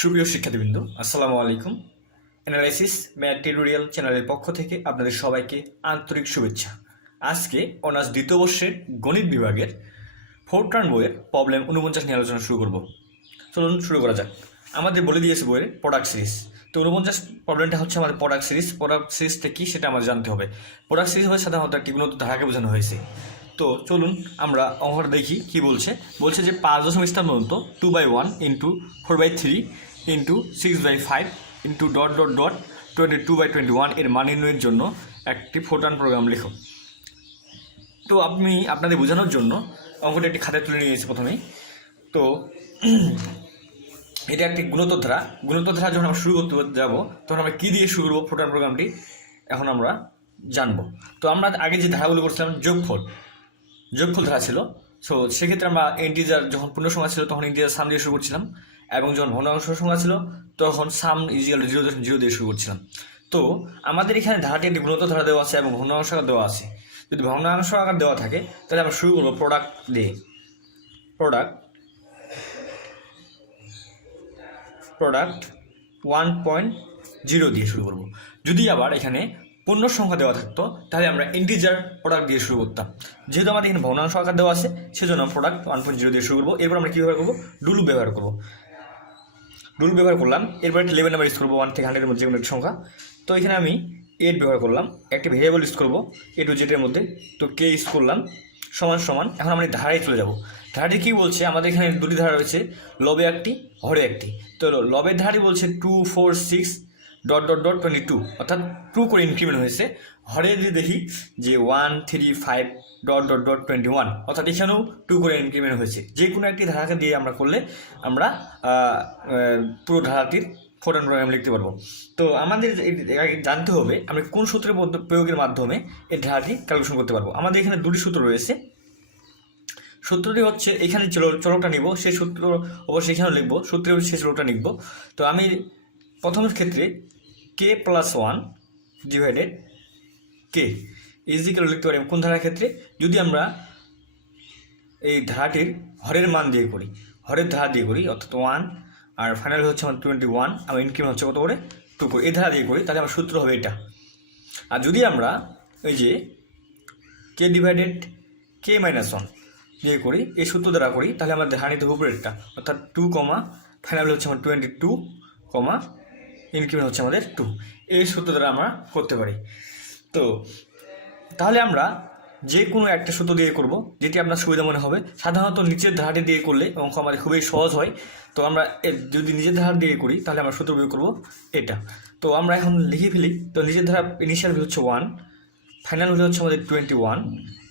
সুপ্রিয় শিক্ষার্থীবৃন্দ, আসসালামু আলাইকুম। অ্যানালাইসিস ম্যাথ টিউটোরিয়াল চ্যানেলের পক্ষ থেকে আপনাদের সবাইকে আন্তরিক শুভেচ্ছা। আজকে অনার্স দ্বিতীয় বর্ষের গণিত বিভাগের ফোরট্রান বইয়ের প্রবলেম 49 নিয়ে আলোচনা শুরু করব। চলুন শুরু করা যাক। আমাদের বলে দিয়েছে বইয়ের প্রোডাক্ট সিরিজ। তো 49 প্রবলেমটা হচ্ছে আমাদের প্রোডাক্ট সিরিজ। প্রোডাক্ট সিরিজটা কী সেটা আমাদের জানতে হবে। প্রোডাক্ট সিরিজ হয়ে সাধারণত একটি গুণোত্তর ধারাকে বোঝানো হয়েছে। তো চলুন আমরা অঙ্কটা দেখি কি বলছে। বলছে যে 5 স্থান পর্যন্ত 2/1 into 4/3 into 6/5 into dot dot dot 22/21 এর মান নির্ণয়ের জন্য একটি ফোরট্রান প্রোগ্রাম লেখো। তো আমি আপনাদের বোঝানোর জন্য অঙ্কটা একটি খাতায় তুলে নিয়েছি প্রথমেই। তো এটা একটি গুণোত্তর ধারা যখন আমরা শুরু করতে যাব তখন আমরা কী দিয়ে শুরু করবো ফোরট্রান প্রোগ্রামটি এখন আমরা জানবো। তো আমরা আগে যে ধারাগুলো করছিলাম যোগফল ধারা ছিল। সো সেক্ষেত্রে আমরা ইন্টিজার যখন পূর্ণ সংখ্যা ছিল তখন ইন্টিজার সাম দিয়ে শুরু করছিলাম, এবং যখন ভগ্নাংশ সংখ্যা ছিল তখন সাম ইজিক্যাল টু 0.0 দিয়ে শুরু করছিলাম। তো আমাদের এখানে ধারাটি একটি গুণোত্তর ধারা দেওয়া আছে এবং ভগ্নাংশ আকার দেওয়া আছে। যদি ভগ্নাংশ আকার দেওয়া থাকে তাহলে আমরা শুরু করবো প্রোডাক্ট দিয়ে। প্রোডাক্ট 1.0 দিয়ে শুরু করব। যদি আবার এখানে পূর্ণ সংখ্যা দেওয়া থাকতো তাহলে আমরা ইন্টিজার প্রোডাক্ট দিয়ে শুরু করতাম। যেহেতু আমাদের এখানে ভগ্নাংশ আকার দেওয়া আছে সেজন্য প্রোডাক্ট 1.0 দিয়ে শুরু করবো। এরপর আমরা কী ব্যবহার করবো? ডুল ব্যবহার করলাম। এরপর একটা 11 নাম্বার ইউজ করবো, 1 থেকে 100 এর মধ্যে যে কোনো একটি সংখ্যা। তো এখানে আমি 8 ব্যবহার করলাম। একটি ভেরিয়েবল ইউজ করবো A to Z এর মধ্যে, তো কে ইউজ করলাম সমান। এখন আমরা ধারায় চলে যাব। ধারাটি কী বলছে? আমাদের এখানে দুটি ধারা রয়েছে, লবে একটি, হরে একটি। তো লবের ধারাটি বলছে 2 4 6 ডট ডট ডট 22, অর্থাৎ 2 করে ইনক্রিমেন্ট হয়েছে। হরে যদি দেখি যে 1 3 5 ডট ডট ডট 21, অর্থাৎ এখানেও 2 করে ইনক্রিমেন্ট হয়েছে। যে কোনো একটি ধারাকে দিয়ে আমরা করলে আমরা পুরো ধারাটির ফোরট্রান প্রোগ্রাম লিখতে পারবো। তো আমাদের জানতে হবে আমরা কোন সূত্রের প্রয়োগের মাধ্যমে এই ধারাটি ক্যালকুলেশন করতে পারবো। আমাদের এখানে দুটি সূত্র রয়েছে। সূত্রটি হচ্ছে এখানে চলকটা নিব, সেই সূত্র অবশ্যই এখানেও লিখবো, সূত্রের সেই চলকটা লিখবো। তো আমি প্রথম ক্ষেত্রে k+1 ডিভাইডেড কে ইজিক্যাল লিখতে পারি কোন ধারার ক্ষেত্রে? যদি আমরা এই ধারাটির হরের মান দিয়ে করি, হরের ধারা দিয়ে করি, অর্থাৎ 1 আর ফাইনাল হচ্ছে আমার 21, আমার ইনক্রিমেন্ট হচ্ছে কত করে 2 করে, এই ধারা দিয়ে করি, তাহলে আমার সূত্র হবে এটা। আর যদি আমরা ওই যে কে ডিভাইডেড k-1 দিয়ে করি, এই সূত্র দ্বারা করি, তাহলে আমাদের ধারা নিতে হবে উপরেরটা, অর্থাৎ 2, ফাইনাল হচ্ছে আমার 22, ইনক্রিমেন্ট হচ্ছে আমাদের 2। এই সূত্র দ্বারা আমরা করতে পারি। তো তাহলে আমরা যে কোনো একটা সূত্র দিয়ে করব, যেটি আপনার সুবিধা মনে হবে। সাধারণত নিচের ধারাটি দিয়ে করলে অঙ্ক আমাদের খুবই সহজ হয়। তো আমরা যদি নিজের ধারা দিয়ে করি তাহলে আমরা সূত্র প্রয়োগ করবো এটা। তো আমরা এখন লিখে ফেলি। তো নিজের ধারা ইনিশিয়াল ভ্যালু হচ্ছে 1, ফাইনাল ভ্যালু হচ্ছে আমাদের 21,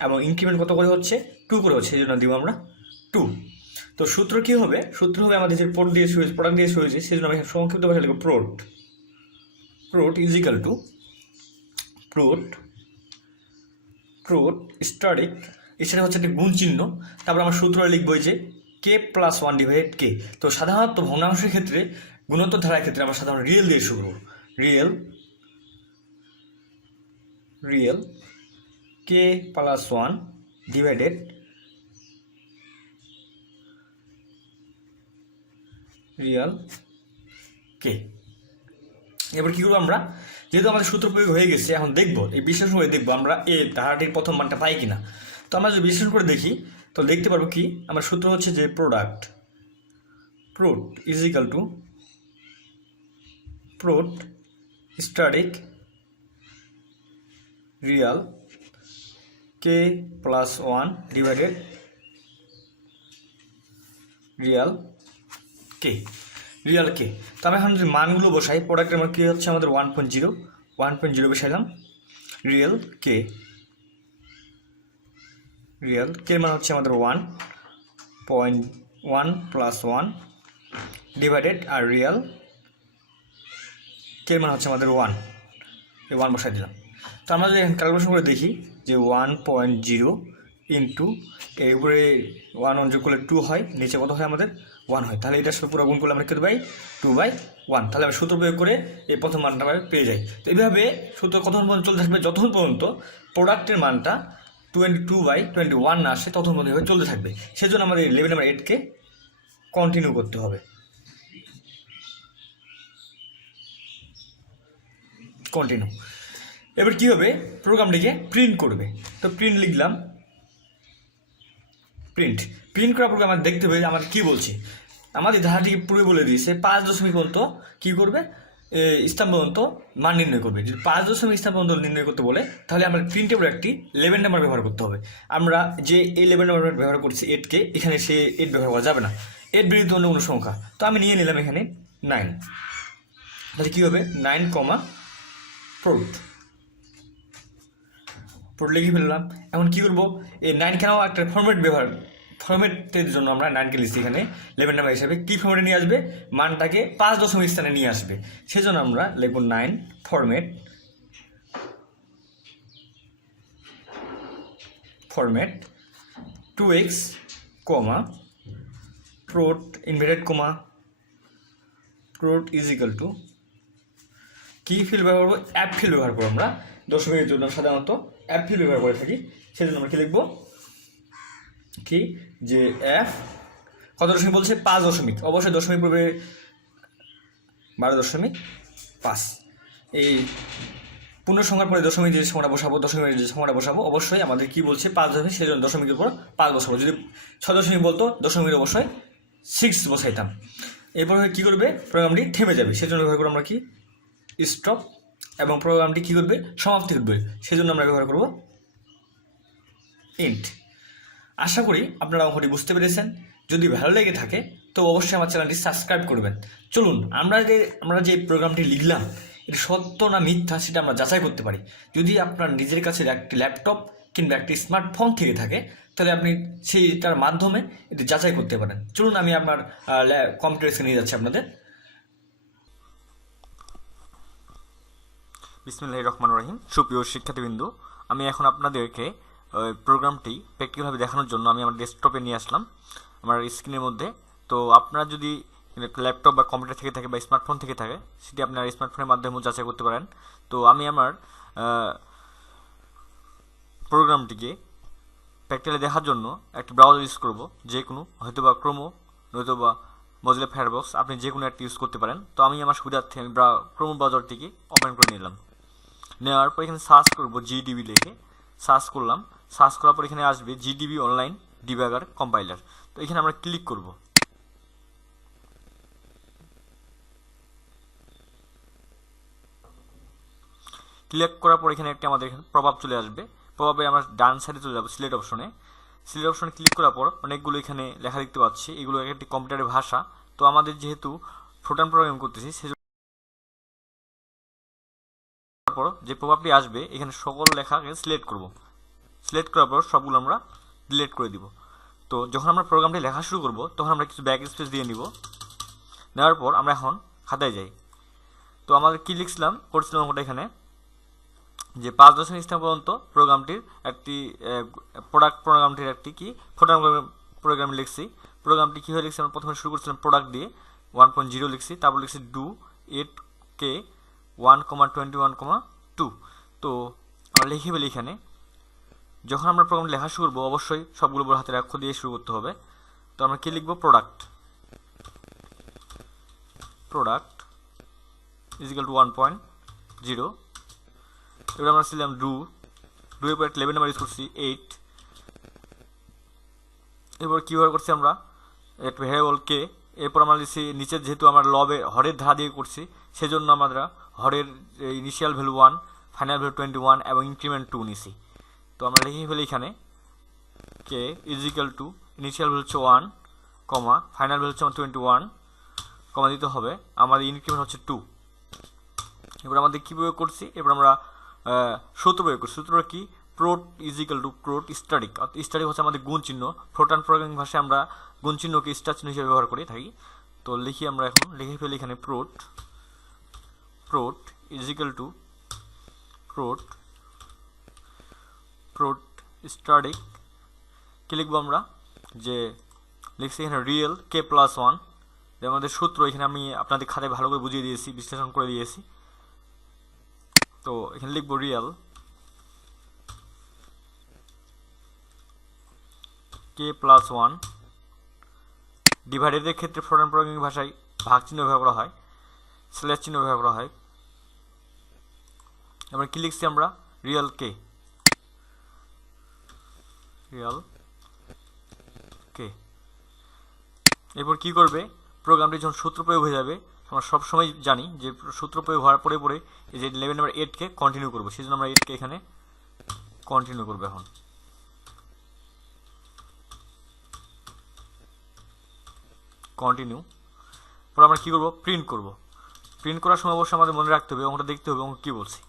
এবং ইনক্রিমেন্ট কত করে হচ্ছে 2 করে হচ্ছে, এই জন্য দিব আমরা 2। তো সূত্র কী হবে? সূত্র হবে আমাদের যে প্রোডাক্ট দিয়ে শুরু হয়েছে, সেই জন্য আমি সংক্ষিপ্ত ভাষায় লিখব প্রোড ইজিক্যাল টু প্রোড স্টারিক, এছাড়া হচ্ছে একটা গুণ চিহ্ন। তারপর আমরা সূত্র লিখবো যে k+1 ডিভাইডেড কে। তো সাধারণত ভগ্নাংশের ক্ষেত্রে, গুণোত্তর ধারার ক্ষেত্রে আমরা সাধারণত রিয়েল দিয়ে শুরু করব। রিয়েল k+1 ডিভাইডেড রিয়েল কে। এবার কী করবো আমরা? যেহেতু আমাদের সূত্র প্রয়োগ হয়ে গেছে, এখন দেখবো এই বিশ্লেষণ করে দেখবো আমরা এই ধারাটির প্রথম মানটা পাই কিনা। তো আমরা যদি বিশ্লেষণ করে দেখি তো দেখতে পারবো কি আমার সূত্র হচ্ছে যে prod is equal to prod asterisk real k+1 divided real k. তো আমি এখন যদি মানগুলো বসাই, প্রোডাক্টের মান কী হচ্ছে আমাদের 1.0 বসাইলাম। রিয়েল কে মান হচ্ছে আমাদের 1.1 + 1 ডিভাইডেড, আর রিয়াল কে মান হচ্ছে আমাদের 1, এই 1 বসাই দিলাম। তো আমরা যদি ক্যালকুলেশন করে দেখি যে 1.0 ইন্টু এর উপরে 1 যোগ করলে 2 হয়, নিচে কত হয় আমাদের 1 হয়। তাহলে এটার সাথে পুরো গুণ করলে আমরা কত পাই? 2/1। তাহলে আমরা সূত্র প্রয়োগ করে এই প্রথম মানটা পেয়ে যাই। তো এইভাবে সূত্র কতক্ষণ পর্যন্ত চলতে থাকবে? যতক্ষণ পর্যন্ত প্রোডাক্টের মানটা 22/21 না আসে ততক্ষণ পর্যন্ত এভাবে চলতে থাকবে। সেজন্য আমাদের 11 নাম্বার 8কে কন্টিনিউ করতে হবে। কন্টিনিউ। এবার কী হবে, প্রোগ্রামটিকে প্রিন্ট করবে। তো প্রিন্ট লিখলাম, প্রিন্ট করার পর আমাদের দেখতে হবে আমাদের কী বলছে। আমাদের ধারাটিকে পুরো বলে দিয়েছে 5 পর্যন্ত কী করবে, স্থান পর্যন্ত মান নির্ণয় করবে। যদি 5 স্থান পর্যন্ত নির্ণয় করতে বলে তাহলে আমরা প্রিন্টের একটি 11 নাম্বার ব্যবহার করতে হবে। আমরা যে এই 11 নাম্বার ব্যবহার করছি 8কে, এখানে সে 8 ব্যবহার করা যাবে না, 8 ব্যতীত অন্য কোনো সংখ্যা। তো আমি নিয়ে নিলাম এখানে 9। তাহলে কী হবে, 9, প্রোট লিখে ফেললাম। এখন কী করবো, এই 9 কেন একটা ফরম্যাটের জন্য আমরা 9কে লিখছি এখানে 11 নাম্বার হিসাবে। কী ফরম্যাটে নিয়ে আসবে, মানটাকে 5 স্থানে নিয়ে আসবে। সেজন্য আমরা লিখব 9 format 2x, prod inverted comma prod is equal to কী ফিল্ড ব্যবহার করবো, অ্যাপ ফিল্ড ব্যবহার করবো। আমরা দশমিকের জন্য সাধারণত অ্যাপ ফিল্ড ব্যবহার করে থাকি। সেজন্য আমরা কী লিখবো, কি যে এফ কত দশমিক বলছে, 5 অবশ্যই দশমিক পড়বে 12.5। এই পূর্ণ সংখ্যার পরে দশমিক যে সংখ্যাটা বসাবো অবশ্যই আমাদের কি বলছে 5 হবে, সেই জন্য দশমিকের উপর 5 বসাবো। যদি 6 বলতো দশমিকের অবশ্যই 6 বসাইতাম। এরপর কী করবে, প্রোগ্রামটি থেমে যাবে। সেজন্য ব্যবহার করবো আমরা কি স্টপ, এবং প্রোগ্রামটি কী করবে, সমাপ্তি করবে। সেজন্য আমরা ব্যবহার করব ইন্ট। আশা করি আপনারা অঙ্কটি বুঝতে পেরেছেন। যদি ভালো লেগে থাকে তো অবশ্যই আমার চ্যানেলটি সাবস্ক্রাইব করবেন। চলুন আমরা যে প্রোগ্রামটি লিখলাম এটা সত্য না মিথ্যা সেটা আমরা যাচাই করতে পারি। যদি আপনার নিজের কাছে একটি ল্যাপটপ কিংবা একটি স্মার্টফোন থেকে থাকে তাহলে আপনি সেইটার মাধ্যমে এটি যাচাই করতে পারেন। চলুন আমি আপনার কম্পিউটার স্ক্রিনে নিয়ে যাচ্ছি আপনাদের। বিসমিল্লাহির রহমানির রহিম। সুপ্রিয় শিক্ষার্থীবৃন্দ, আমি এখন আপনাদেরকে প্রোগ্রামটি প্র্যাকটিক্যালভাবে দেখানোর জন্য আমি আমার ডেস্কটপে নিয়ে আসলাম আমার স্ক্রিনের মধ্যে। তো আপনারা যদি ল্যাপটপ বা কম্পিউটার থেকে থাকে বা স্মার্টফোন থেকে থাকে সেটি আপনার স্মার্টফোনের মাধ্যমে যাচাই করতে পারেন। তো আমি আমার প্রোগ্রামটিকে প্র্যাকটিক্যালি দেখার জন্য একটি ব্রাউজার ইউজ করব, যে কোনো হয়তোবা ক্রোমো নয়তোবা মজিলা ফায়ারবক্স, আপনি যে কোনো একটা ইউজ করতে পারেন। তো আমি আমার সুবিধার্থে আমি ক্রোমো ব্রাউজারটিকে ওপেন করে নিলাম। নেওয়ার পর এখানে সার্চ করব জিডিবি লিখে সার্চ করলাম। সার্চ করার পর এখানে আসবে জিডিবি অনলাইন ডিবাগার কম্পাইলার। তো এখানে আমরা ক্লিক করব। ক্লিক করার পর এখানে একটা আমাদের প্রভাব চলে আসবে। প্রভাবে আমরা ডান সাইডে চলে যাব সিলেক্ট অপশনে। সিলেক্ট অপশনে ক্লিক করার পর অনেকগুলো এখানে লেখা দেখতে পাচ্ছি, এগুলো একটি কম্পিউটারের ভাষা। তো আমাদের যেহেতু ফোরট্রান প্রোগ্রাম করতেছি সেজন্য যে প্রভাবটি আসবে এখানে সকল লেখাকে সিলেক্ট করব। সিলেক্ট করার পর সবগুলো আমরা ডিলিট করে দিব। তো যখন আমরা প্রোগ্রামটি লেখা শুরু করব তখন আমরা কিছু ব্যাক স্পেস দিয়ে নিব। নেওয়ার পর আমরা এখন খাতায় যাই। তো আমাদের কি করছিলাম ওটা এখানে যে 5 স্থান পর্যন্ত প্রোগ্রামটির একটি প্রোগ্রামটির একটি কি ফোরট্রান প্রোগ্রাম লিখছি। প্রোগ্রামটি কীভাবে লিখছি, আমরা প্রথমে শুরু করছিলাম প্রোডাক্ট দিয়ে 1.0 লিখছি, তারপর লিখছি ডু 8K 1,21,2। তো আমরা লিখে ফেলি এখানে। যখন আমরা প্রোগ্রাম লেখা শুরু করবো অবশ্যই সবগুলো বড় হাতের অক্ষর দিয়ে শুরু করতে হবে। তো আমরা কি লিখবো, প্রোডাক্ট ইজ ইকুয়াল টু 1.0। এবার আমরা ছিলাম ডু এর পর 11 নাম্বার ইউজ করছি 8। এরপর কি ব্যবহার করছি আমরা একটা ভ্যারিয়েবল কে। এরপর আমরা লিখছি নিচে যেহেতু আমরা হরের ধারা দিয়ে করছি সেজন্য আমরা হরের ইনিশিয়াল ভ্যালু 1, ফাইনাল ভ্যালু 21 এবং ইনক্রিমেন্ট 2 নিছি। তো আমরা লিখে ফেলি এখানে k is equal to initial value হচ্ছে 1, ফাইনাল ভ্যালু হচ্ছে 21, দিতে হবে আমাদের ইনক্রিমেন্ট হচ্ছে 2। এবার আমাদের কী প্রয়োগ করছি, এবার আমরা সূত্র প্রয়োগ করছি। সূত্রটা কি, prod is equal to prod static. Static হচ্ছে আমাদের গুণ চিহ্ন। ফোরট্রান প্রোগ্রামিং ভাষায় আমরা গুণ চিহ্নকে স্টার চিহ্ন হিসেবে ব্যবহার করে থাকি। তো লিখি আমরা এখন লিখে ফেলি এখানে প্রোট is equal to prod static. কি লিখবো আমরা, যে লিখছি এখানে রিয়েল কে প্লাস 1। আমাদের সূত্র এখানে আমি আপনাদের খাতায় ভালো করে বুঝিয়ে দিয়েছি, বিশ্লেষণ করে দিয়েছি। তো এখানে লিখবো রিয়েল কে প্লাস 1। ডিভাইডেডের ক্ষেত্রে ফোরট্রান প্রোগ্রামিং ভাষায় ভাগ চিহ্ন ব্যবহার করা হয়, স্ল্যাশ চিহ্ন ব্যবহার করা হয়। এবার কি লিখছি আমরা, রিয়েল কে, রিয়েল কে। এরপর কি করবে, প্রোগ্রামটি যখন সূত্র প্রয়োগ হয়ে যাবে, আমরা সবসময় জানি যে সূত্র প্রয়োগ হওয়ার পরে পরে এই যে লেভেল নাম্বার 8কে কন্টিনিউ করবো, সেই জন্য আমরা 8কে এখানে কন্টিনিউ করবো। এখন কন্টিনিউ পর আমরা কি করব, প্রিন্ট করব। প্রিন্ট করার সময় অবশ্যই আমাদের মনে রাখতে হবে, অঙ্কটা দেখতে হবে অঙ্ক কী বলছে।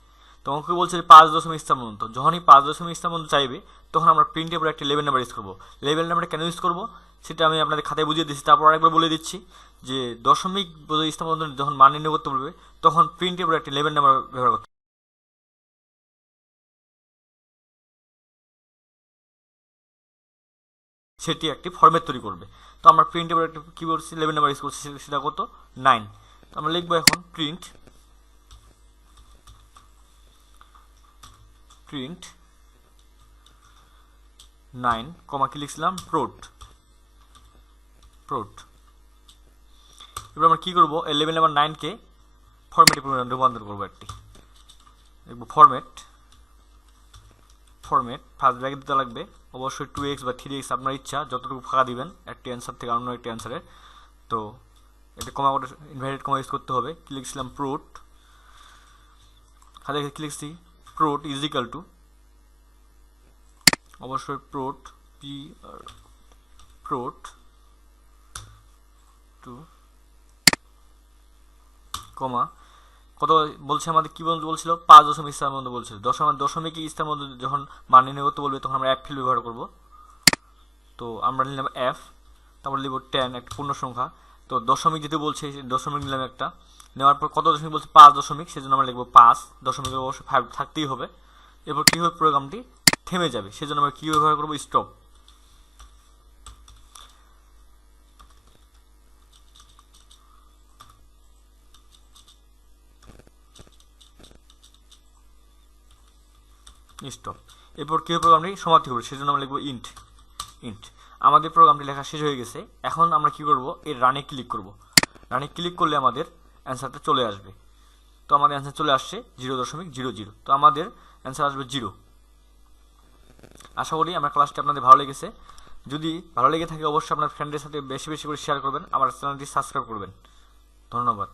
তো অঙ্ক বলছে যে 5 দশমিক স্থান পর্যন্ত, যখনই 5 দশমিক স্থান পর্যন্ত চাইবে তখন আমরা প্রিন্টের পরে একটা লেভেল নাম্বার ইউজ করবো। লেভেল নাম্বারটা কেন ইউজ করবো সেটা আমি আপনাদের খাতায় বুঝিয়ে দিচ্ছি, তারপর আরেকবার বলে দিচ্ছি যে দশমিক স্থান পর্যন্ত যখন মান নির্ণয় করতে বলবে তখন প্রিন্টের পরে একটা লেভেল নাম্বার ব্যবহার করতে হবে। সেটি একটি ফরম্যাট তৈরি করবে। তো আমরা প্রিন্টের পরে একটা কী বলছি, লেভেল নাম্বার ইউজ করছি, সেটা কত 9। তো আমরা লিখবো এখন প্রিন্ট, প্রিন্ট 9 কমা কি লিখছিলাম, প্রোট, প্রোট। এবার আমরা কি করবো, এই লেভেল নাম্বার 9কে ফরম্যাটে রূপান্তর করবো একটি, দেখবো ফরম্যাট, ফরম্যাট ফার্স্ট ব্র্যাকেট দিতে লাগবে অবশ্যই 2x বা 3x আপনার ইচ্ছা, যতটুকু ফাঁকা দিবেন একটি অ্যান্সার থেকে অন্য একটি অ্যান্সারের। তো এটা কমা করে ইনভার্টেড কমা ইউজ করতে হবে। কি লিখছিলাম, প্রোট, খালি কি লিখছি, প্রোট ইজ ইকাল টু, অবশ্যই প্রোট পি, প্রোট টু কমা কত বলছে আমাদের, কি বলছিল 5 দশমিক স্থান পর্যন্ত বলছিল, দশমিক স্থান পর্যন্ত যখন মান নির্ণয় করতে বলবে তখন আমরা এফ ফিল ব্যবহার করব। তো আমরা নিলাম এফ, তারপর লিখব 10 একটা পূর্ণ সংখ্যা। তো দশমিক যেহেতু বলছে দশমিক নিলাম একটা, নেওয়ার পর কত দশমিক বলছে 5 দশমিক, সেজন্য আমরা লিখবো 5 দশমিকের অবশ্যই 5 থাকতেই হবে। এরপর কী হবে, প্রোগ্রামটি থেমে যাবে, সেজন্য আমরা কী ব্যবহার করবো, স্টপ। স্টপ। এরপর কী হবে, প্রোগ্রামটি সমাপ্তি করবে, সেজন্য আমরা লিখবো ইন্ট, ইন্ট। আমাদের প্রোগ্রামটি লেখা শেষ হয়ে গেছে। এখন আমরা কি করব, এর রানে ক্লিক করব। রানে ক্লিক করলে আমাদের অ্যান্সারটা চলে আসবে। তো আমাদের অ্যান্সার চলে আসছে 0.00। তো আমাদের অ্যান্সার আসবে 0। আশা করি আমার ক্লাসটি আপনাদের ভালো লেগেছে। যদি ভালো লেগে থাকে অবশ্যই আপনার ফ্রেন্ডের সাথে বেশি বেশি করে শেয়ার করবেন, আমার চ্যানেলটি সাবস্ক্রাইব করবেন। ধন্যবাদ।